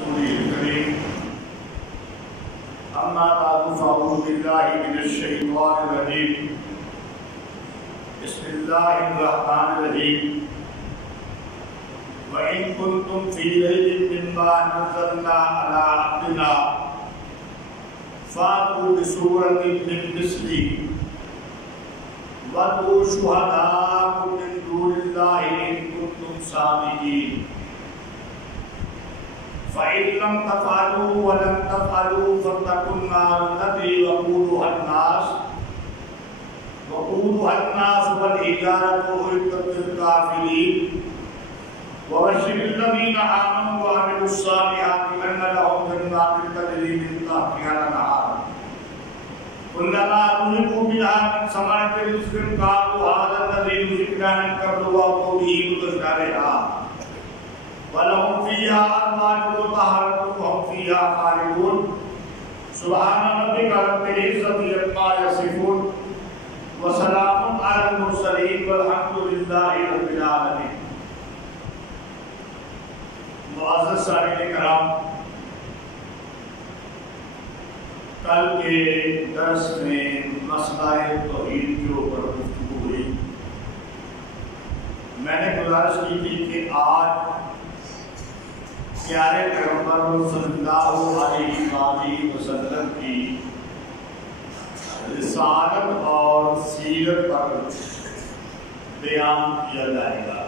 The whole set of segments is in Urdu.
رسوله الكريم أما بعد فأعوذ بالله من الشيطان الرجيم بسم الله الرحمن الرحيم وإن كنتم في ريب مما نزلنا على عبدنا فأتوا بسورة من مثله وادعوا شهداءكم من دون الله إن كنتم صادقين فإن لم تفعلوا ولن تفعلوا فاتقوا النار التي وقودها الناس والحجارة أعدت للكافرين وبشر الذين آمنوا وعملوا الصالحات أن لهم جنات تجري من تحتها الأنهار كلما رزقوا منها من ثمرة رزق قالوا هذا الذي رزقنا من قبل وأتوا به متشابها ولهم فيها أزواج مطهرة وهم فيها خالدون سبحان ربك رب العزة عما يصفون وسلام على المرسلين والحمد لله رب العالمين. معزز سامعین کرام، کل کے درس میں مسئلہ توحید کے اوپر گفتگو ہوئی. میں نے گزارش کی تھی کہ آج پیارے پیغمبر صلی اللہ علیہ وسلم کی رسالت اور سیرت پر بیان کیا جائے گا.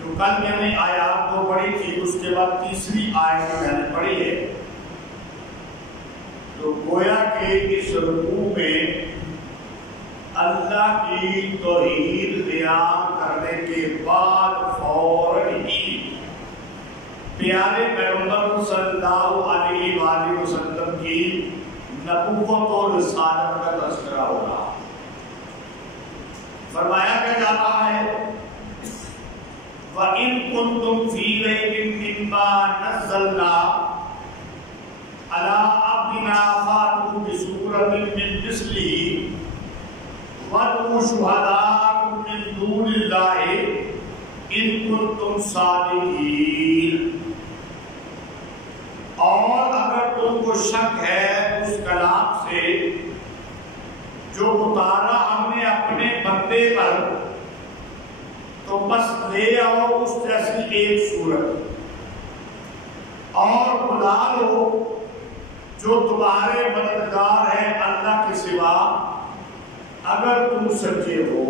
جو کل میں نے آیات کو پڑھی تھی اس کے بعد تیسری آیت میں نے پڑھی ہے، تو گویا کہ اس رکوع میں اللہ کی توحید بیان کرنے کے بعد فوراً ہی پیارے پیغمبر صلی اللہ علیہ وآلہ وسلم کی نبوت اور رسالت کا تذکرہ ہو رہا. فرمایا کہ جا رہا ہے وَإِن كُنتُمْ فِي رَيْبٍ مِّمَّا نَزَّلْنَا عَلَىٰ عَبْدِنَا فَأْتُوا بِسُورَةٍ مِّن مِّثْلِهِ وَادْعُوا شُهَدَاءَكُم مِّن دُونِ اللَّهِ إِن كُنتُمْ صَادِقِينَ. اور اگر تم کو شک ہے اس کلام سے جو اتارا ہم نے اپنے بندے پر، تو بس لے آؤ اس جیسی ایک صورت اور بلا لو جو تمہارے مددگار ہیں اللہ کے سوا اگر تم سچے ہو.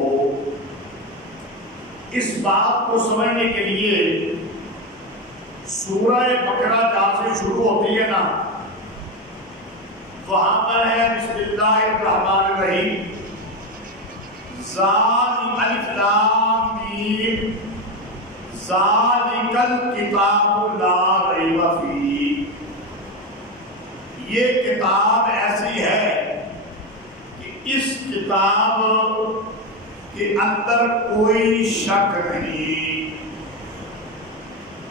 اس بات کو سمجھنے کے لیے سورہ بقرہ جہاں سے شروع ہوتی ہے نا، وہاں پر ہے بسم اللہ الرحمن الرحیم ذالک الف لام میم ذالک الکتاب لا ریب فیہ. یہ کتاب ایسی ہے کہ اس کتاب کے اندر کوئی شک نہیں.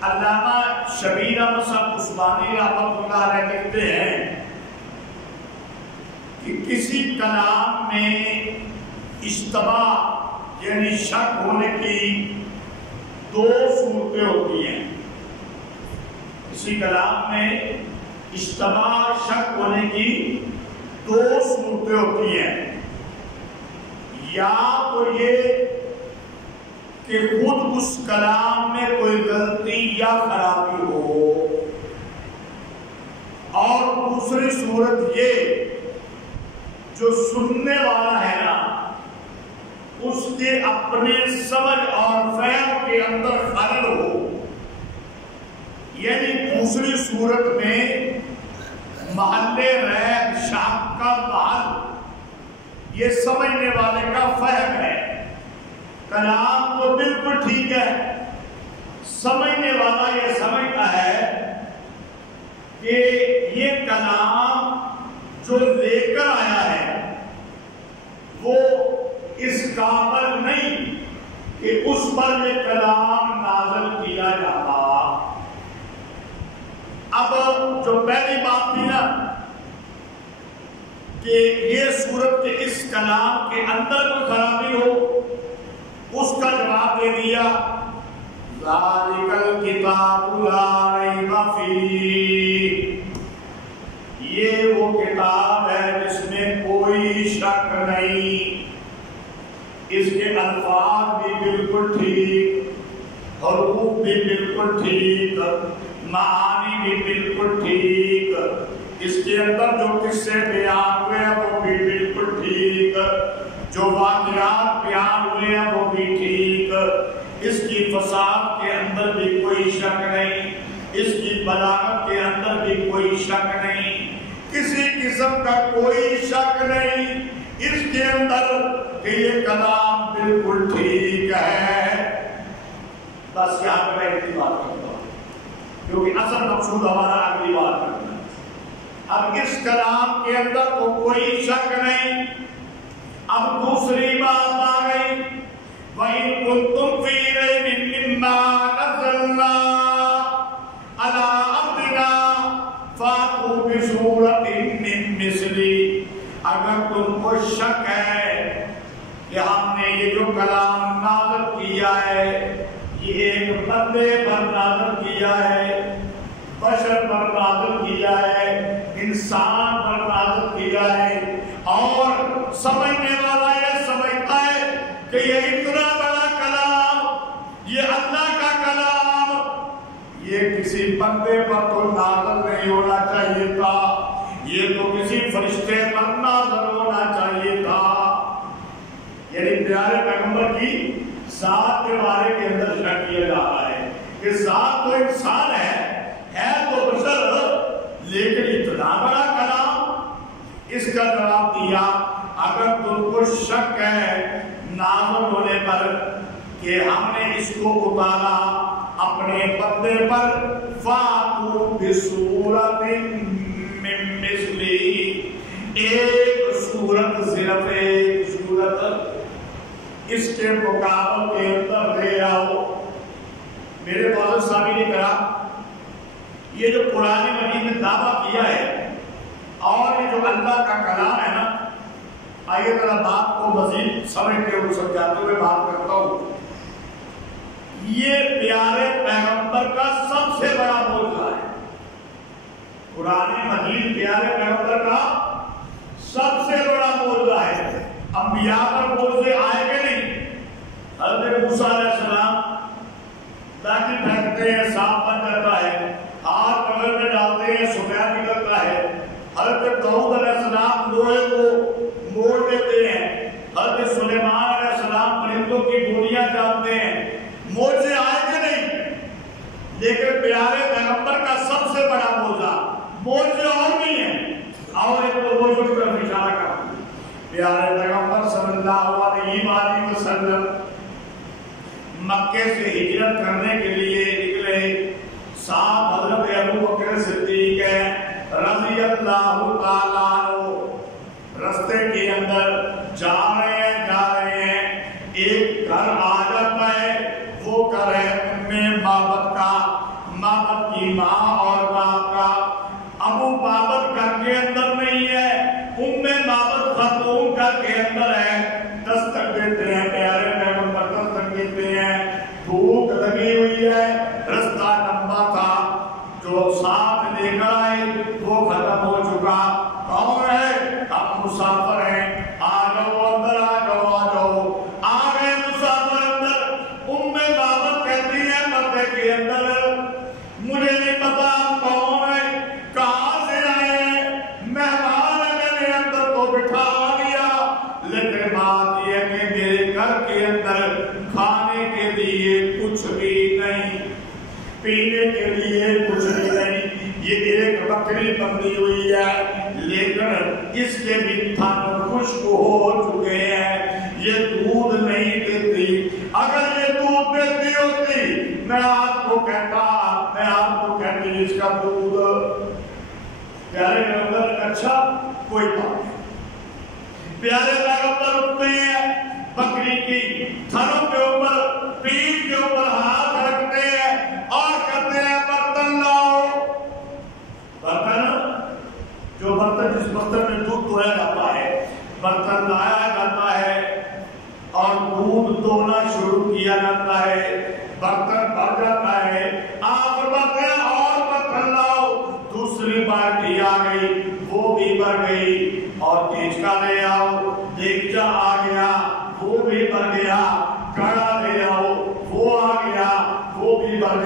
علامہ شبیر احمد صاحب عثمانی رحمۃ اللہ علیہ کہتے ہیں کہ کسی کلام میں اشتباہ یعنی شک ہونے کی دو صورتیں ہوتی ہیں. کسی کلام میں اشتباہ شک ہونے کی دو صورتیں ہوتی ہیں. یا تو یہ کہ خود اس کلام میں کوئی غلطی یا خرابی ہو، اور دوسری صورت یہ جو سننے والا ہے نا اس کے اپنے سمجھ اور فہم کے اندر خلل ہو. یعنی دوسری صورت میں محل ریب شک کا محل یہ سمجھنے والے کا فہم ہے. کلام تو بالکل ٹھیک ہے، سمجھنے والا یہ سمجھتا ہے کہ یہ کلام جو لے کر آیا ہے وہ اس قابل نہیں کہ اس پر یہ کلام نازل کیا جاتا. اب جو پہلی بات تھی نا کہ یہ صورت کے اس کلام کے اندر کوئی خرابی ہو، اس کا جواب دے دیا ذالک الکتاب بالکل ٹھیک، حروف بھی بالکل ٹھیک، معانی بھی بالکل ٹھیک، اس کے اندر جو قصے بیان ہوئے ہیں وہ بھی بالکل ٹھیک، جو واقعات بیان ہوئے ہیں وہ بھی ٹھیک، اس کی فصاحت کے اندر بھی کوئی شک نہیں، اس کی بلاغت کے اندر بھی کوئی شک نہیں، کسی قسم کا کوئی شک نہیں اس کے اندر کہ یہ کلام بالکل ٹھیک ہے۔ بس یہاں پہ میں اتنی بات کرتا ہوں کیونکہ اصل مقصود ہمارا اگلی بات کرنا ہے۔ اب اس کلام کے اندر تو کوئی شک نہیں، اب دوسری بات آ گئی، وَإِن كُنتُمْ فِي رَيْبٍ مِّمَّا نَزَّلْنَا عَلَىٰ عَبْدِنَا فَأْتُوا بِسُورَةٍ مِّن مِّثْلِهِ، اگر تم کو شک ہے کہ ہم نے یہ جو کلام نازل کیا ہے یہ ایک بندے پر نازل کیا ہے، بشر پر نازل کیا ہے، انسان پر نازل کیا ہے، اور سمجھنے والا یہ سمجھتا ہے کہ یہ اتنا بڑا کلام، یہ اللہ کا کلام، یہ کسی بندے پر تو نازل نہیں ہونا چاہیے تھا، یہ تو کسی فرشتے پر نازل ہونا چاہیے تھا۔ یعنی پیارے پیغمبر کی ذات کے بارے کے اندر شک کیا جا رہا ہے کہ ذات تو انسان ہے تو بشر، لیکن اتنا بڑا کلام، اس کا جواب دیا اگر تم کو شک ہے نازل ہونے پر کہ ہم نے اس کو اتارا اپنے بندے پر، فَأْتُوا بِسُورَةٍ مِّن مِّثْلِهِ، ایک صورت، صرف ایک صورت اس کے مقابل کے اندر لے آؤ۔ میرے والد صاحب نے کہا یہ جو قرآن مجید نے دعویٰ کیا ہے اور یہ جو اللہ کا کلام ہے نا، آئیے ذرا بات کو مزید سمجھتے ہوئے سمجھاتے ہوئے بات کرتا ہوں۔ یہ پیارے پیغمبر کا سب سے بڑا معجزہ ہے، قرآن مجید پیارے پیغمبر کا سب سے بڑا معجزہ ہے۔ انبیاء پر معجزے آئے کہ نہیں؟ حضرت موسیٰ علیہ السلام لاٹھی پھینکتے ہیں سانپ بن جاتا ہے، ہاتھ بغل میں ڈالتے ہیں سفید نکلتا ہے، حضرت داؤد علیہ السلام لوہے کو موڑ دیتے ہیں، حضرت سلیمان علیہ السلام پرندوں کی بولیاں جانتے ہیں، معجزے آئے کہ نہیں؟ لیکن پیارے پیغمبر کا سب سے بڑا معجزے اور نہیں ہے، اور ایک تو وہ جو طرف اشارہ کرتا ہے، پیارے پیغمبر صلی اللہ علیہ وآلہ وسلم مکے سے ہجرت کرنے کے لیے نکلے، ساتھ حضرت ابو بکر صدیق ہے رضی اللہ تعالیٰ عنہ، رستے کے اندر جا رہے ہیں، ایک گھر آ جاتا ہے، وہ گھر ہے ام بابت کا، بابت کی ماں اور باپ کا۔ ابو بابت گھر کے اندر نہیں ہے، ام بابت خاتون گھر کے اندر ہے، دستک دیتے ہیں، پیارے پیغمبر دستک دیتے ہیں، بھوک لگی ہوئی ہے، رستہ لمبا تھا، جو ساتھ لے کر آئے وہ ختم ہو چکا، کون ہے؟ ہم مسافر ہیں، آ جاؤ اندر، آ جاؤ آ جاؤ، آ گئے مسافر اندر۔ ام بابت کہتی ہے پردے کے اندر مجھے نہیں پتا کون ہے، کہاں سے آئے ہیں، مہمان میں نے اندر تو بٹھا دیا، لیکن بات یہ کہ میرے گھر کے اندر کھانے کے لیے کچھ بھی نہیں، پینے کے لیے کچھ بھی نہیں، یہ ایک بکری بندھی ہوئی ہے، لیکن اس کے بھی تھن خشک ہو چکے ہیں، یہ دودھ نہیں دیتی، اگر یہ دودھ دیتی ہوتی میں آپ کو کہتی اس کا دودھ۔ پیارے پیغمبر اچھا کوئی بات نہیں، پیارے پیغمبر اٹھتے ہیں، بکری کی تھنوں کے اوپر، پیٹھ کے اوپر ہاتھ رکھتے ہیں اور کہتے ہیں برتن لاؤ۔ برتن، جو برتن جس برتن میں دودھ دھویا جاتا ہے، برتن لایا جاتا ہے اور دودھ دونا شروع کیا جاتا ہے، برتن بھر جاتا ہے، آپ فرماتے ہیں اور برتن لاؤ، دوسری بالٹی آ گئی، وہ بھی بھر گئی، اور دیچکا لے آؤ، دیگچا آ گیا، وہ بھی بھر گیا، کڑا لے آؤ،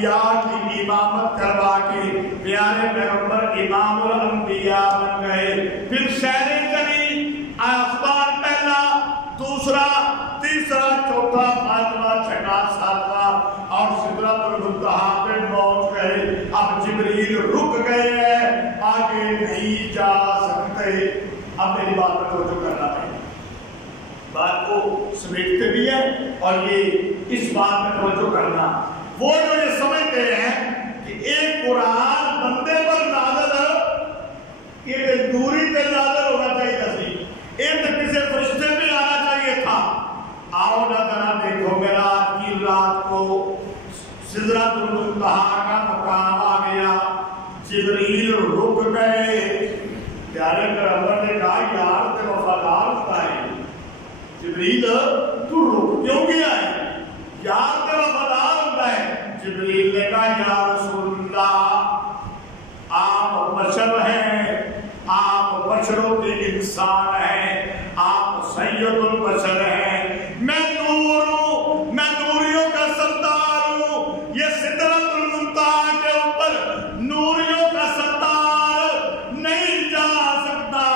انبیاء کی امامت کروا کے پیارے پیغمبر امام الانبیاء بن گئے. پھر شہر چلی آسمان پہلا دوسرا تیسرا چوتھا پانچواں چھٹا ساتواں اور سدرۃ المنتہا پہ پہنچ گئے. اب جبریل رک گئے ہیں, آگے نہیں جا سکتے. اب میری بات پر توجہ کرنا ہے, بات کو سمیٹتے بھی ہیں اور یہ اس بات میں توجہ کرنا. وہ جو یہ سمجھتے ہیں کہ ایک قرآن بندے پر نازل یہ دوری پہ نازل ہونا چاہیے تھی, ایک کسی فرشتے میں آنا چاہیے تھا. آؤ نہ ذرا دیکھو معراج کی رات کو سدرۃ المنتہا کا مقام آ گیا, جبریل رک گئے. پیارے پیغمبر نے کہا یار تے وفادار ہوتا ہے جبریل, تو رک کیوں گیا ہے یار تے وفادار ہوتا ہے. جبریل نے کہا یا رسول اللہ آپ بشر ہیں, آپ بشروں کے انسان ہیں, آپ سید البشر ہیں, میں نور ہوں, میں نوریوں کا سردار ہوں. یہ سدرۃ المنتہا کے اوپر نوریوں کا سردار نہیں جا سکتا,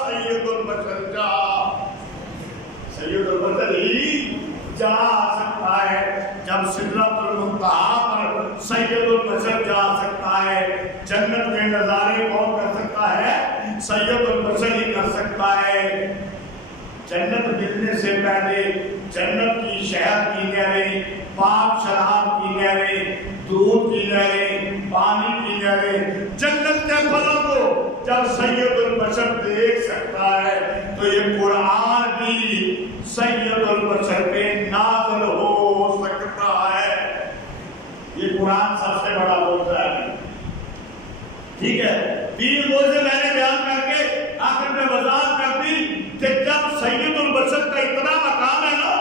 سید البشر جا, سید البشر ہی جا سکتا ہے. جب سدرۃ المنتہا پر سید البشر جا سکتا ہے, جنت کے نظارے کون کر سکتا ہے؟ سید البشر ہی کر سکتا ہے. جنت ملنے سے پہلے جنت کی شہد کی نہریں, پاک شراب کی نہریں, دودھ کی نہریں, پانی کی نہریں, جنت کے پھلوں کو جب سید البشر دیکھ سکتا ہے تو یہ قرآن بھی سید البشر پہ نازل ہو سکتا ہے. یہ قرآن سب سے بڑا موضوع ہے. ٹھیک ہے, تین موضوع میں نے بیان کر کے آخر میں وضاحت کر دی کہ جب سید البشر کا اتنا مقام ہے نا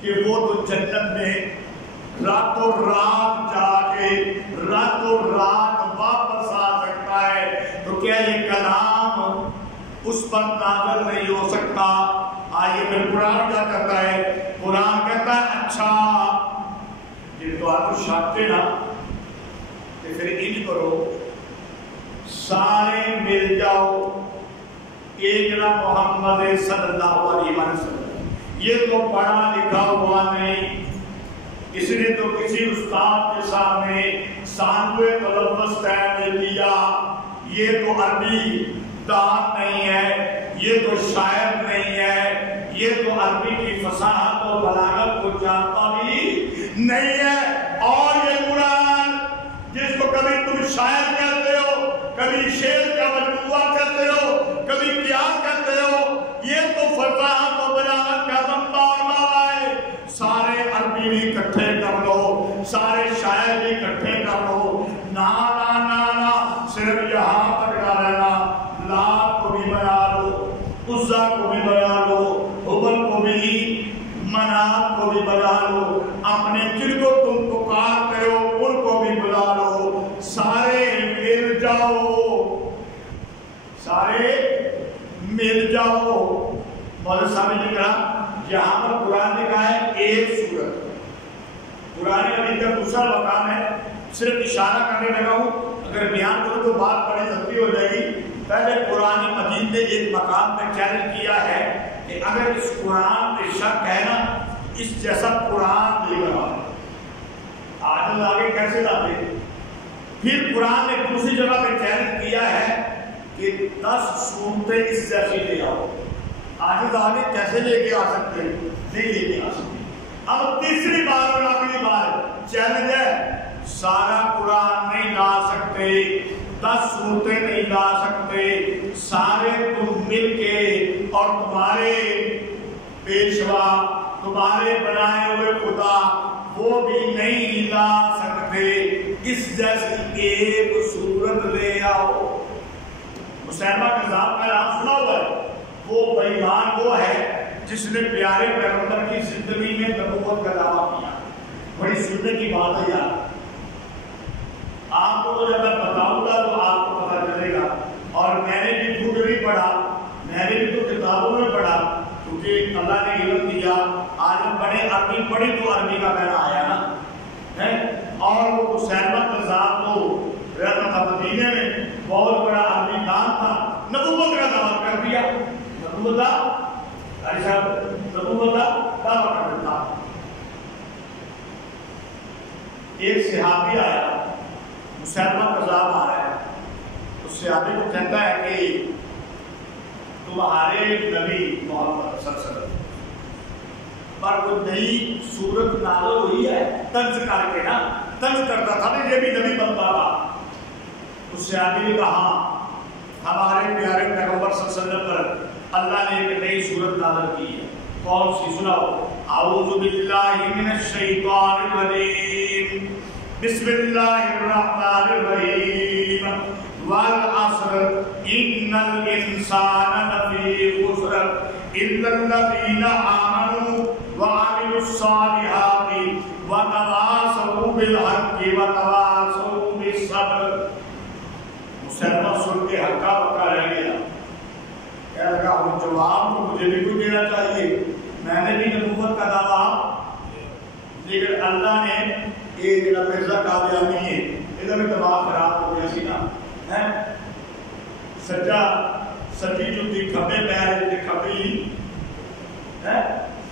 کہ وہ تو جنت میں راتوں رات جا کے راتوں رات واپس آ سکتا ہے, تو کیا یہ کلام اس پر نازل نہیں ہو سکتا؟ آئیے پھر قرآن کیا کہتا ہے؟ قرآن کہتا ہے اچھا جن کو آپ شاکتے نا کہ پھر انج کرو, سارے مل جاؤ ایک نا محمد صلی اللہ علیہ وسلم. یہ تو پڑھا لکھا ہوا نہیں, اس نے تو کسی استاد کے سامنے ثانوی تلفظ طے کیا. یہ تو عربی دان نہیں ہے, یہ تو شاعر نہیں ہے, یہ تو عربی کی فصاحت و بلاغت کو جانتا بھی نہیں ہے. اور یہ قرآن جس کو کبھی تم شاعر کہتے ہو, کبھی شعر کا مجموعہ کہتے ہو, کبھی قیاس کہتے ہو, یہ تو فصاحت و بلاغت کا منبع اور ماوا ہے. سارے عربی بھی اکٹھے کر لو, سارے شاعر بھی اکٹھے کر لو. نا نا نا نا صرف یہاں تک نہ رہنا, لات کو بھی بنا لو, عزا کو بھی بنا لو, حبل کو بھی, منات کو بھی بنا لو, اپنے جن کو تم پکارتے ہو ان کو بھی بلا لو, سارے مل جاؤ, سارے مل جاؤ. مولانا صاحب نے کہا یہاں پر قرآن نے کہا ہے ایک سورت, قرآن ابھی کا دوسرا مقام ہے, صرف اشارہ کرنے لگا ہوں, اگر بیان کرو تو بات بڑی لمبی ہو جائے گی. پہلے قرآن مجید نے ایک مقام پہ چیلنج کیا ہے کہ اگر اس قرآن پہ شک ہے نا, اس جیسا قرآن لے کر آج آگے کیسے لاتے. پھر قرآن نے دوسری جگہ پہ چیلنج کیا ہے کہ 10 صورتیں اس جیسی لے آؤ. آگے کیسے لے کے آ سکتے ہیں؟ نہیں لے کے آ سکتے. اب تیسری بار اور آخری بار چیلنج ہے, سارا قرآن نہیں لا سکتے, 10 صورتیں نہیں لا سکتے, سارے تم مل کے اور تمہارے پیشوا, تمہارے بنائے ہوئے خدا وہ بھی نہیں لا سکتے. اس جیسی ایک صورت لے آؤ. مسلمہ کذاب کا نام سنا ہوا ہے, وہ بےمان وہ ہے جس نے پیارے پیغمبر کی زندگی میں نبوت کا دعویٰ کیا. بڑی سننے کی بات ہے یار, آپ کو تو جب میں بتاؤں گا تو آپ کو پتا چلے گا. اور میں نے بھی خود بھی پڑھا, میں نے بھی تو کتابوں میں پڑھا, کیونکہ اللہ نے علم دیا. آج ہم پڑھے عربی پڑھی تو عربی کا پہلا آیا نا, اور وہ رہتا تھا مدینے میں، بہت بڑا عالمی دان تھا، نبوت کا دعویٰ کر دیا، نبوت کا دعویٰ کر دیتا۔ ایک صحابی آیا، مسلمہ کذاب آ رہا ہے، اس صحابی کو کہتا ہے کہ تمہارے نبی محمد صلی اللہ علیہ وسلم پر کوئی نئی صورت نازل ہوئی ہے، طنز کر کے نا، طنز کرتا تھا نا، یہ بھی نبی بنتا تھا۔ اس صحابی نے کہا ہمارے پیارے پیغمبر صلی اللہ علیہ وسلم پر اللہ نے ایک نئی صورت نازل کی ہے، کون سی؟ سناؤ۔ اعوذ باللہ من الشیطان الرجیم، بسم اللہ الرحمن الرحیم، والعصر ان الانسان لفی خسر الا الذین آمنوا وعملوا الصالحات وتواصوا بالحق وتواصوا بالصبر۔ مسلمہ سن کے ہکا بکا رہ گیا، کہنے لگا وہ جواب تو مجھے بھی کوئی دینا چاہیے، میں نے بھی نبوت کا دعویٰ، لیکن اللہ نے یہ جڑا مرزا قادیانی ہے یہ بھی دماغ خراب ہو گیا سی نا، سجا سچی جتی کھبے پیر کھبی،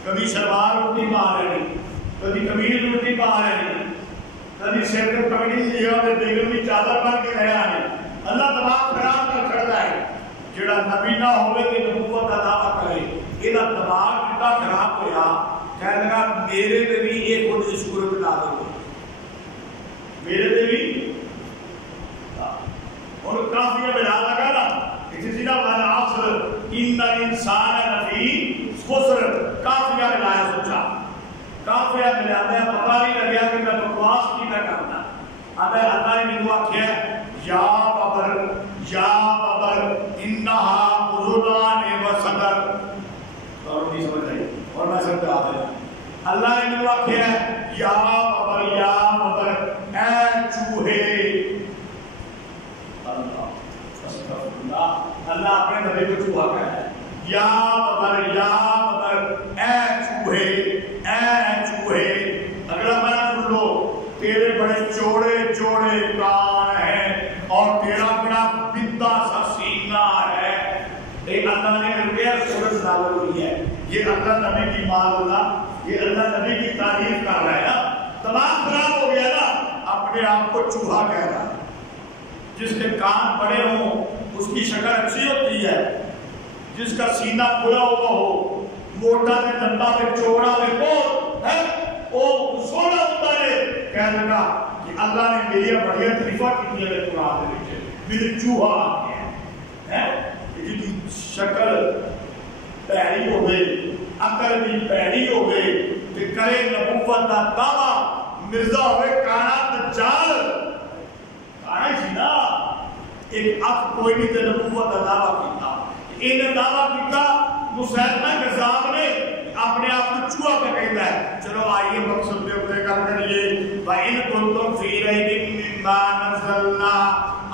کبھی شلوار الٹی پا رہی، کبھی قمیض الٹی پا رہی، کبھی سر پہ پگڑی لیا تے بیگم کی چادر بن کے رہا ہے۔ اللہ دماغ خراب کر چھڑدا ہے، جڑا نبی نہ ہوے کہ نبوت کا دعویٰ کرے، یہ دماغ اتنا خراب ہویا، کہنے لگا میرے تے بھی ایک خود صورت نازل ہوئی، میرے تے بھی اور کافی ملا لگا نا، اسی سیدھا والعصر ان الانسان لفی خسر، کافیہ ملایا، سوچا کافیہ ملایا ہے، پتہ نہیں لگیا کہ میں بکواس کی نہ کرنا۔ اب اللہ نے مجھے آخیا یا ببر یا ببر انہا عذران و صدر، اور نہیں سمجھ رہی اور میں سمجھا دیا۔ اللہ نے مجھے آخیا یا ببر اے چوہے، اللہ اپنے نبی کو چوہا کہتا ہے، یا ببر اے چوہے، اے چوہے۔ اگلا معنی سن لو، تیرے بڑے چوڑے چوڑے کان ہیں اور تیرا بڑا بندہ سا سینہ ہے۔ ایک اللہ نے رکھیا سورت نازل ہوئی ہے، یہ اللہ نبی کی مال اللہ، یہ اللہ نبی کی تعریف کر رہا ہے نا، تمام خراب ہو گیا نا، اپنے آپ کو چوہا کہہ رہا ہے۔ جس کے کان بڑے ہوں اس کی شکل اچھی ہوتی ہے، جس کا سینہ کھلا ہوا ہو، موٹا میں لمبا میں چوڑا میں بہت ہے، وہ سونا ہوتا ہے۔ کہنے لگا کہ اللہ نے میری بڑھیا تعریفہ کی ہے قرآن کے نیچے، میری چوہا آ گیا ہے، جی شکل پیڑی ہو گئی، عقل بھی پیڑی ہو گئی، کہ کرے نبوت کا دعویٰ، مرزا ہوئے کانا دجال، کانا ہی نا، ایک اک کوئی نہیں تے نبوت کا دعویٰ کیتا، انہیں دعویٰ کیتا مسلمہ کذاب نے اپنے آپ کو چوہا پہ کہتا ہے۔ چلو آئیے مقصد پہ اپنے کر کریے، وَإِن كُنتُمْ فِي رَيْبٍ مِّمَّا نَزَّلْنَا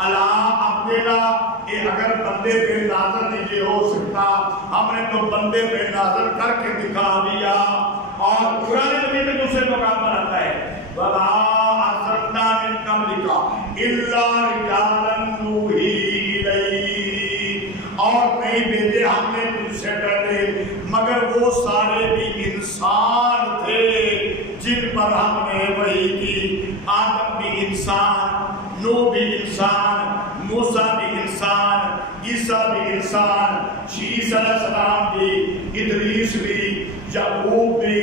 عَلَىٰ عَبْدِنَا، یہ اگر بندے پہ نازل نہیں ہو سکتا، ہم نے تو بندے پہ نازل کر کے دکھا دیا۔ اور قرآن نبی میں دوسرے مقام پر آتا ہے وَمَا أَرْسَلْنَا مِن قَبْلِكَ إِلَّا رِجَالًا نُوحِي إِلَيْهِمْ، اور نہیں بھیجے ہم نے تجھ سے پہلے مگر وہ سارے بھی انسان تھے جن پر ہم نے وحی کی۔ آدم بھی انسان، نوح بھی انسان، موسیٰ بھی انسان، عیسیٰ بھی انسان، عیسیٰ علیہ السلام بھی، ادریس بھی، یعقوب بھی،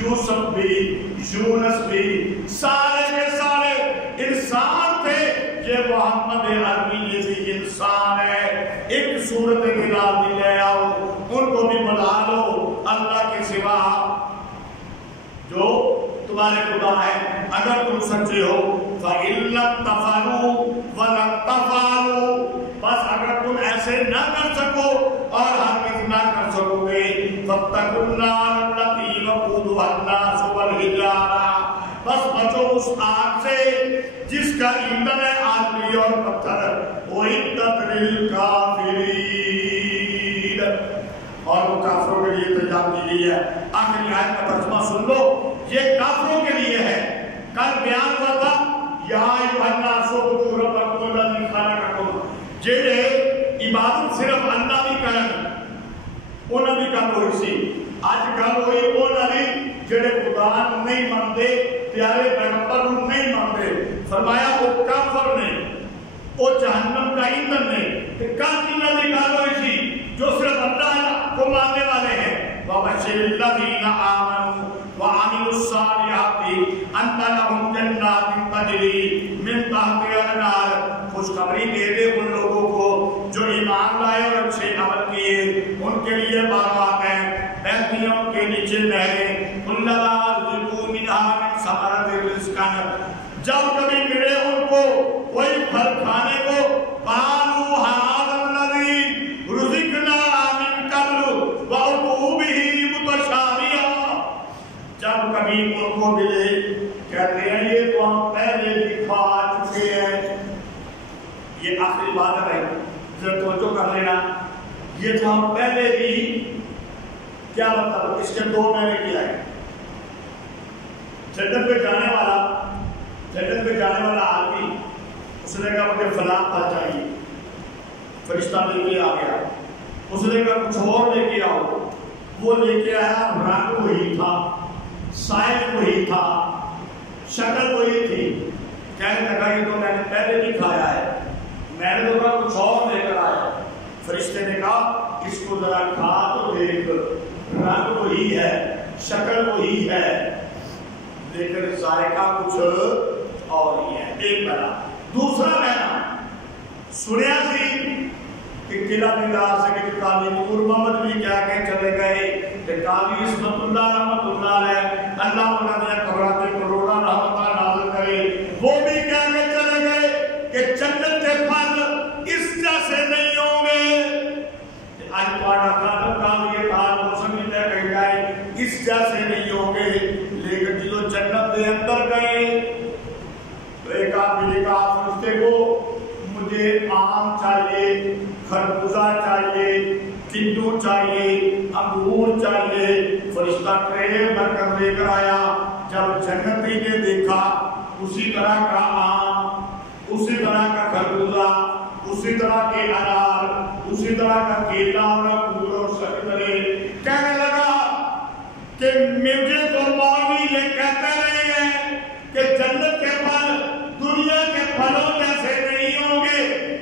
یوسف بھی، یونس بھی، سارے کے سارے انسان تھے۔ یہ محمد عربی یہ بھی انسان ہے، ایک صورت خلال بھی لے آؤ، ان کو بھی بلا لو اللہ کے سوا جو تمہارے خدا ہے، اگر تم سچے ہو۔ فَإِن لَمْ تَفْعَلُوا وَلَن تَفْعَلُوا، بس اگر تم ایسے نہ کر سکو اور ہرگز نہ کر سکو گے، فَاتَّقُوا النَّارَ الَّتِي وَقُودُهَا النَّاسُ وَالْحِجَارَةُ، بس بچو اس آگ سے جس کا ایندھن ہے آدمی اور پتھر، وَإِدَّتْ لِلْكَافِرِينَ، اور وہ کافروں کے لیے تیار کی گئی ہے۔ آخری آیت کا ترجمہ سن لو، یہ کافروں کے لیے ہے۔ کل بیان ہوا تھا یا ایھا الناس اعبدوا ربکم قرآن نہیں مانتے، پیارے پیغمبر نہیں مانتے، فرمایا وہ کافر نہیں، وہ جہنم کا ایندھن نہیں، کہ کافر نکالو اسی جو صرف اللہ کو ماننے والے ہیں۔ وَبَشِّرِ الَّذِينَ آمَنُوا وَعَمِلُوا الصَّالِحَاتِ أَنَّ لَهُمْ جَنَّاتٍ تَجْرِي مِن تَحْتِهَا الْأَنْهَارُ، خوشخبری دے دے ان لوگوں کو جو ایمان لائے اور اچھے عمل کیے، ان کے لیے باغات ہیں، بہتیوں کے نیچے نہریں، كُلَّمَا رُزِقُوا مِنْهَا مِن ثَمَرَةٍ رِزْقًا، جب کبھی ملے ان کو کوئی پھل کھانے کو، قَالُوا هَٰذَا الَّذِي رُزِقْنَا مِن قَبْلُ وَأُتُوا بِهِ مُتَشَابِهًا، جب کبھی ان کو ملے کہتے ہیں یہ تو ہم پہلے بھی کھا چکے ہیں۔ یہ آخری بات ہے، ذرا توجہ کر لینا، یہ تو ہم پہلے بھی، کیا مطلب اس کے دو معنی کیا ہے؟ جنت پہ جانے والا آدمی اس نے کہا مجھے فلاں پھل چاہیے، فرشتہ لے کے آ گیا، اس نے کہا کچھ اور لے کے آؤ، وہ لے کے آیا، رنگ وہی تھا، سائز وہی تھا، شکل وہی تھی، کہنے لگا یہ تو میں نے پہلے بھی کھایا ہے، میں نے تو کہا کچھ اور لے کر آیا۔ فرشتے نے کہا اس کو ذرا کھا تو دیکھ، رنگ وہی ہے، شکل وہی ہے، لیکن ذائقہ کچھ اور ہی ہے، ایک بنا۔ دوسرا معنی سنیا سی کہ قلعہ بیدار سے کہ قاضی نور محمد بھی کیا کہ چلے گئے کہ قاضی عصمت اللہ رحمت اللہ علیہ اللہ مولانا قرات کروڑا رحمت اللہ نازل کرے، وہ بھی کیا کہ چلے گئے کہ جنت کے پھل اس جیسے نہیں ہوں گے۔ آج پاڑا خاتم قاضی یہ حال ہو سکتا ہے کہ گئے اس جیسے نہیں ہوں گے، لیکن جو جنت کے اندر گئے تو ایک آدمی نے کہا فرشتے کو مجھے آم چاہیے، خربوزہ چاہیے، چنڈو چاہیے، انگور چاہیے، فرشتہ ٹرے بھر کر لے کر آیا۔ جب جنتی نے دیکھا اسی طرح کا آم، اسی طرح کا خربوزہ، اسی طرح کے انار، اسی طرح کا کیلا اور انگور اور شکرے، کہنے لگا کہ مجھے تو مولوی یہ کہتے رہے ہیں کہ جنت کے پھل دنیا کے پھلوں جیسے نہیں ہوں گے،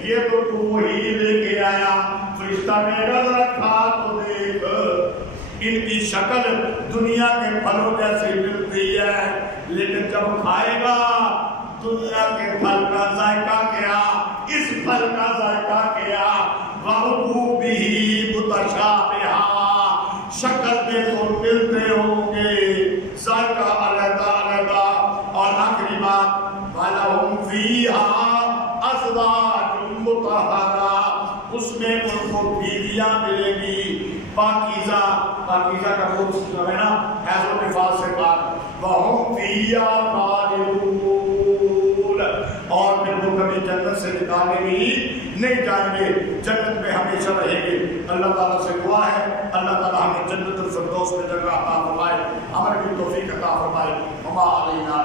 یہ تو وہی لے کے آیا۔ فرشتہ نے رکھا تو دیکھ ان کی شکل دنیا کے پھلوں جیسی ملتی ہے، لیکن جب کھائے گا دنیا کے پھل کا ذائقہ کیا، اس پھل کا ذائقہ کیا، وَأُتُوا بِهِ مُتَشَابِهًا، شکل میں تو ملتے ہوں گے، ذائقہ علیحدہ علیحدہ۔ اور آخری بات وَلَهُمْ فِيهَا أَزْوَاجٌ مُطَهَّرَةٌ، اس میں ان کو بیویاں ملیں گی پاکیزہ، پاکیزہ کا خوب ہے نا، حیض و نفاس سے پاک، وَهُمْ فِيهَا خَالِدُونَ، اور پھر وہ کبھی جنت سے نکالے بھی نہیں جائیں گے، جنت میں ہمیشہ رہیں گے۔ اللہ تعالیٰ سے دعا ہے اللہ تعالیٰ ہمیں جنت الفردوس میں جگہ عطا فرمائے، عمل کی توفیق عطا فرمائے۔ وما علینا